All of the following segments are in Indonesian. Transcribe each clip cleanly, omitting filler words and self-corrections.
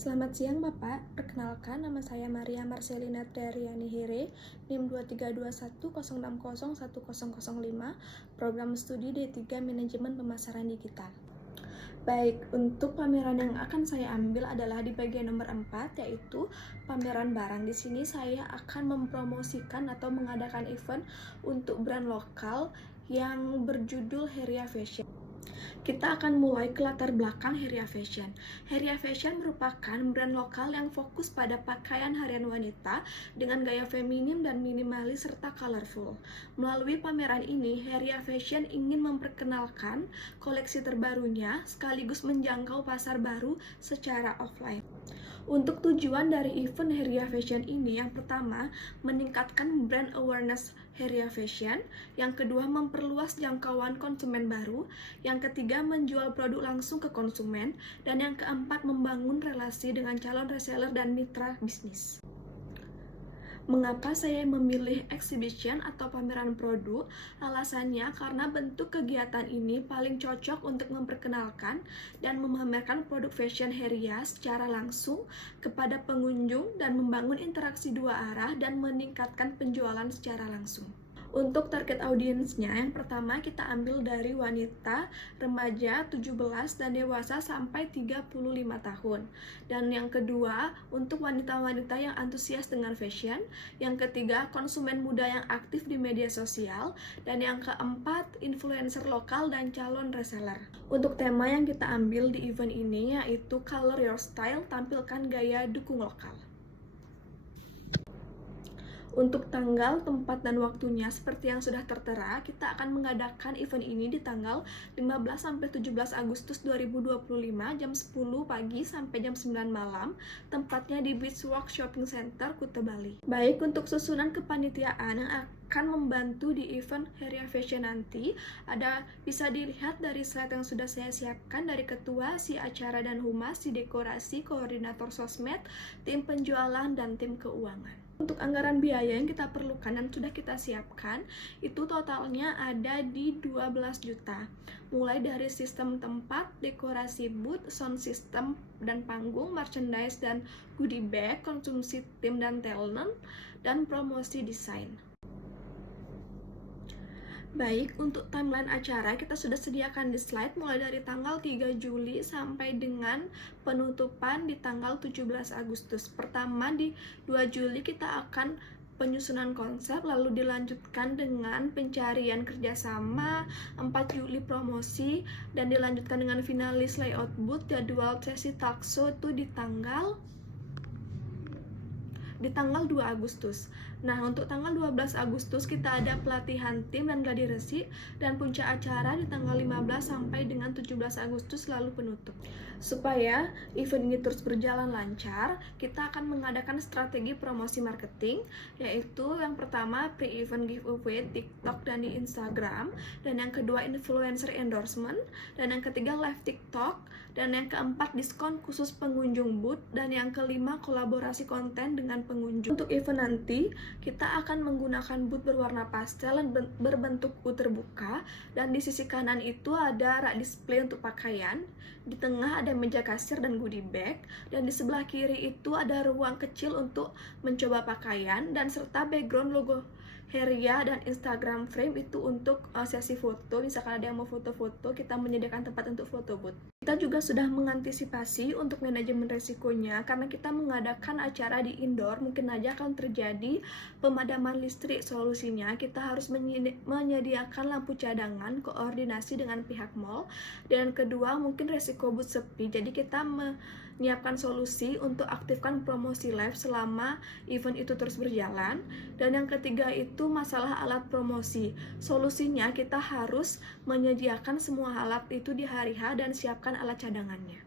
Selamat siang Bapak, perkenalkan nama saya Maria Marcelina Triariani Hire, NIM 232106010005, Program Studi D3 Manajemen Pemasaran Digital. Baik, untuk pameran yang akan saya ambil adalah di bagian nomor 4, yaitu pameran barang. Di sini saya akan mempromosikan atau mengadakan event untuk brand lokal yang berjudul Heria Fashion. Kita akan mulai ke latar belakang Heria Fashion. Heria Fashion merupakan brand lokal yang fokus pada pakaian harian wanita dengan gaya feminim dan minimalis serta colorful. Melalui pameran ini, Heria Fashion ingin memperkenalkan koleksi terbarunya sekaligus menjangkau pasar baru secara offline. Untuk tujuan dari event Heria Fashion ini, yang pertama, meningkatkan brand awareness Heria Fashion, yang kedua, memperluas jangkauan konsumen baru, yang ketiga, menjual produk langsung ke konsumen, dan yang keempat, membangun relasi dengan calon reseller dan mitra bisnis. Mengapa saya memilih exhibition atau pameran produk? Alasannya karena bentuk kegiatan ini paling cocok untuk memperkenalkan dan memamerkan produk fashion Heria secara langsung kepada pengunjung dan membangun interaksi dua arah dan meningkatkan penjualan secara langsung. Untuk target audiensnya, yang pertama kita ambil dari wanita, remaja, 17, dan dewasa sampai 35 tahun. Dan yang kedua, untuk wanita-wanita yang antusias dengan fashion. Yang ketiga, konsumen muda yang aktif di media sosial. Dan yang keempat, influencer lokal dan calon reseller. Untuk tema yang kita ambil di event ini yaitu Color Your Style, tampilkan gaya dukung lokal. Untuk tanggal, tempat, dan waktunya seperti yang sudah tertera, kita akan mengadakan event ini di tanggal 15-17 Agustus 2025 jam 10 pagi sampai jam 9 malam, tempatnya di Beachwalk Shopping Center, Kuta Bali. Baik, untuk susunan kepanitiaan yang akan membantu di event Heria Fashion nanti, bisa dilihat dari slide yang sudah saya siapkan dari ketua, si acara dan humas, si dekorasi, koordinator sosmed, tim penjualan, dan tim keuangan. Untuk anggaran biaya yang kita perlukan dan sudah kita siapkan, itu totalnya ada di 12 juta. Mulai dari sistem tempat, dekorasi booth, sound system dan panggung, merchandise dan goodie bag, konsumsi tim dan talent, dan promosi desain. Baik, untuk timeline acara kita sudah sediakan di slide mulai dari tanggal 3 Juli sampai dengan penutupan di tanggal 17 Agustus. Pertama di 2 Juli kita akan penyusunan konsep, lalu dilanjutkan dengan pencarian kerjasama, 4 Juli promosi, dan dilanjutkan dengan finalis layout booth, jadwal sesi talkshow itu di tanggal 2 Agustus. Nah, untuk tanggal 12 Agustus kita ada pelatihan tim dan gladi resik, dan puncak acara di tanggal 15 sampai dengan 17 Agustus lalu penutup. Supaya event ini terus berjalan lancar, kita akan mengadakan strategi promosi marketing, yaitu yang pertama pre-event giveaway TikTok dan di Instagram, dan yang kedua influencer endorsement, dan yang ketiga live TikTok, dan yang keempat diskon khusus pengunjung booth, dan yang kelima kolaborasi konten dengan pengunjung. Untuk event nanti kita akan menggunakan booth berwarna pastel dan berbentuk U terbuka, dan di sisi kanan itu ada rak display untuk pakaian, di tengah ada meja kasir dan goodie bag, dan di sebelah kiri itu ada ruang kecil untuk mencoba pakaian, dan serta background logo Heria dan Instagram frame itu untuk sesi foto. Misalkan ada yang mau foto-foto, kita menyediakan tempat untuk foto booth. Kita juga sudah mengantisipasi untuk manajemen resikonya, karena kita mengadakan acara di indoor, mungkin aja akan terjadi pemadaman listrik. Solusinya kita harus menyediakan lampu cadangan, koordinasi dengan pihak mall, dan kedua mungkin resiko booth sepi, jadi kita menyiapkan solusi untuk aktifkan promosi live selama event itu terus berjalan. Dan yang ketiga itu masalah alat promosi. Solusinya kita harus menyediakan semua alat itu di hari H dan siapkan alat cadangannya.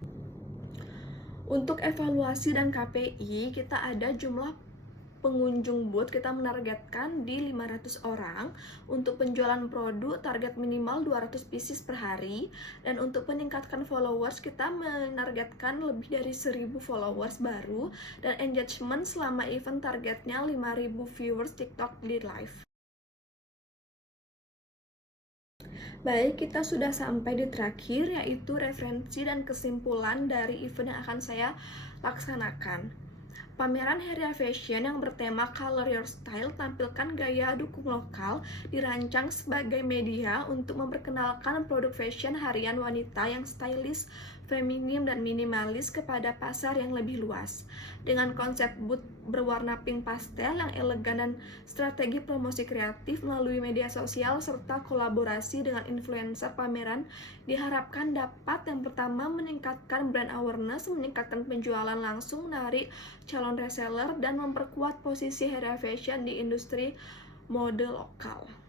Untuk evaluasi dan KPI, kita ada jumlah pengunjung booth, kita menargetkan di 500 orang. Untuk penjualan produk, target minimal 200 pieces per hari. Dan untuk meningkatkan followers, kita menargetkan lebih dari 1000 followers baru. Dan engagement selama event targetnya 5000 viewers TikTok di live. Baik, kita sudah sampai di terakhir, yaitu referensi dan kesimpulan dari event yang akan saya laksanakan. Pameran Heria Fashion yang bertema Color Your Style tampilkan gaya dukung lokal dirancang sebagai media untuk memperkenalkan produk fashion harian wanita yang stylish, feminim, dan minimalis kepada pasar yang lebih luas. Dengan konsep booth berwarna pink pastel yang elegan dan strategi promosi kreatif melalui media sosial serta kolaborasi dengan influencer, pameran diharapkan dapat yang pertama meningkatkan brand awareness, meningkatkan penjualan langsung, menarik calon reseller, dan memperkuat posisi Heria Fashion di industri mode lokal.